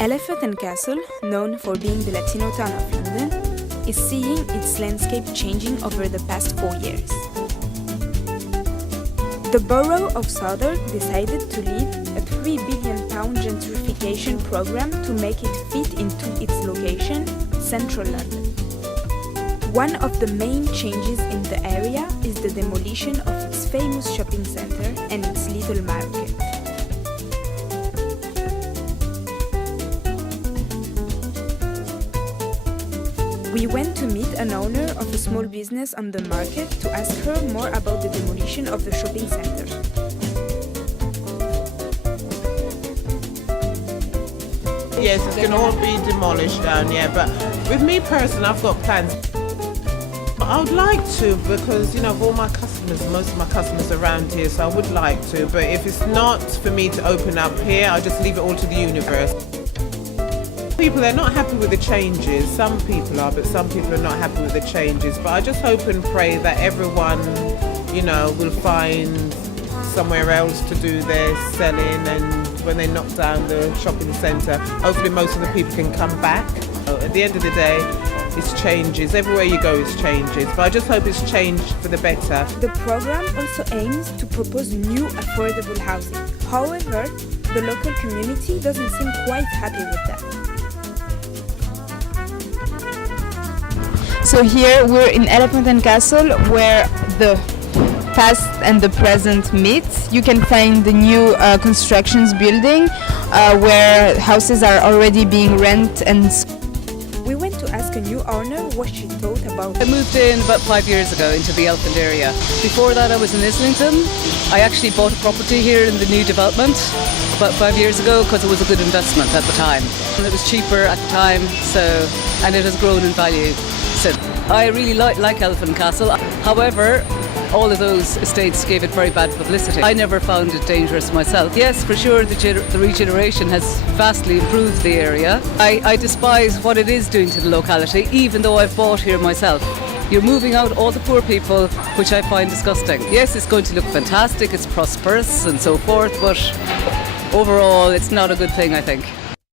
Elephant and Castle, known for being the Latino town of London, is seeing its landscape changing over the past 4 years. The borough of Southwark decided to lead a £3 billion gentrification program to make it fit into its location, central London. One of the main changes in the area is the demolition of its famous shopping centre and its little market. We went to meet an owner of a small business on the market to ask her more about the demolition of the shopping centre. Yes, it's going to all be demolished down, yeah, but with me personally, I've got plans. I would like to because, you know, of all my customers, most of my customers are around here, so I would like to, but if it's not for me to open up here, I'll just leave it all to the universe. People are not happy with the changes. Some people are, but some people are not happy with the changes. But I just hope and pray that everyone, you know, will find somewhere else to do their selling, and when they knock down the shopping centre, hopefully most of the people can come back. At the end of the day, it's changes. Everywhere you go, it's changes. But I just hope it's changed for the better. The program also aims to propose new affordable housing. However, the local community doesn't seem quite happy with that. So here we're in Elephant and Castle, where the past and the present meet. You can find the new constructions building where houses are already being rented and we went to ask a new owner what she thought about I moved in about 5 years ago into the Elephant area. Before that I was in Islington. I actually bought a property here in the new development about 5 years ago because it was a good investment at the time. And it was cheaper at the time, and it has grown in value since. I really like Elephant Castle. However, all of those estates gave it very bad publicity. I never found it dangerous myself. Yes, for sure, the regeneration has vastly improved the area. I despise what it is doing to the locality, even though I've bought here myself. You're moving out all the poor people, which I find disgusting. Yes, it's going to look fantastic, it's prosperous and so forth, but overall, it's not a good thing, I think.